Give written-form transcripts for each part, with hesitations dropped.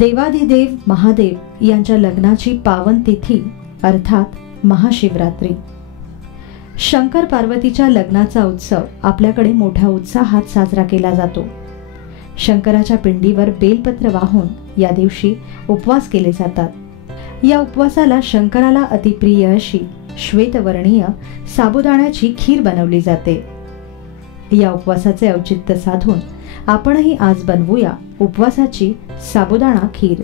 देवाधिदेव महादेव यांच्या लग्नाची पावन तिथी अर्थात महाशिवरात्री। शंकर पार्वतीच्या लग्नाचा उत्सव आपल्याकडे मोठ्या उत्साहात साजरा केला जातो। शंकराच्या पिंडीवर बेलपत्र वाहून या दिवशी उपवास केले जातात। या उपवासाला शंकराला अतिप्रिय अशी श्वेतवर्णीय साबुदाण्याची खीर बनवली जाते। या उपवासाचे औचित्य साधून आपणही आज बनवूया उपवासाची साबुदाणा खीर।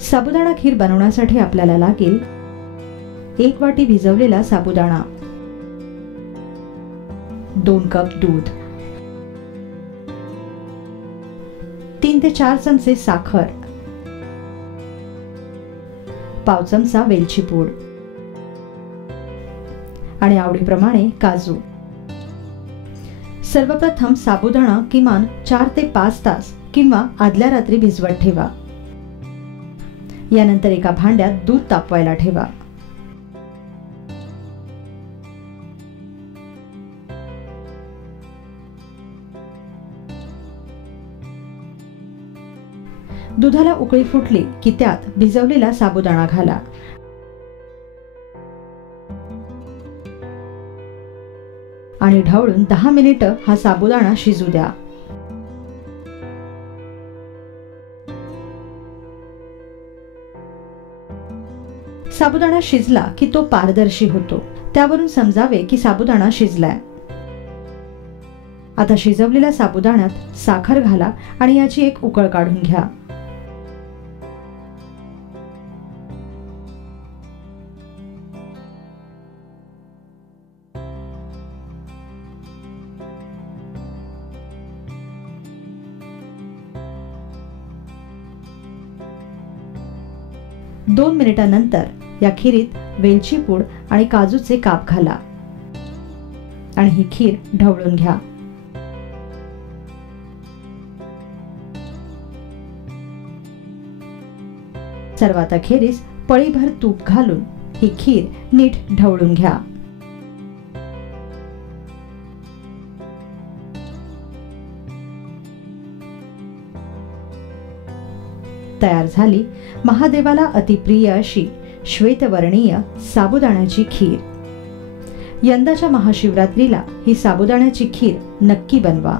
साबुदाणा खीर बनवण्यासाठी आपल्याला लागेल 1 वाटी भिजवलेला साबुदाणा, 2 कप दूध, 3 ते 4 चमचे साखर, पाव चमचा वेलची पूड आणि आवडीप्रमाणे काजू। सर्वप्रथम साबुदाणा किमान 4 ते 5 तास किंवा आदल्या रात्री भिजवत ठेवा। यानंतर एका भांड्यात दूध तापवायला ठेवा। दुधाला उकळी फुटली की त्यात भिजवलेला साबुदाणा घाला आणि ढवळून 10 मिनिटं हा साबुदाणा शिजू द्या। साबुदाणा शिजला की तो पारदर्शी होतो, त्यावरून समजावे की साबुदाणा शिजलाय। आता शिजवलेल्या साबुदाण्यात साखर घाला आणि याची एक उकळ काढून घ्या। दोन मिनिटांनंतर या खीरीत वेलची पूड आणि काजूचे काप घाला आणि ही खीर ढवळून घ्या। सर्वात अखेरीस पळीभर तूप घालून ही खीर नीट ढवळून घ्या। तयार झाली महादेवाला अतिप्रिय अशी श्वेतवर्णीय साबुदाण्याची खीर। यंदाच्या महाशिवरात्रीला ही साबुदाण्याची खीर नक्की बनवा।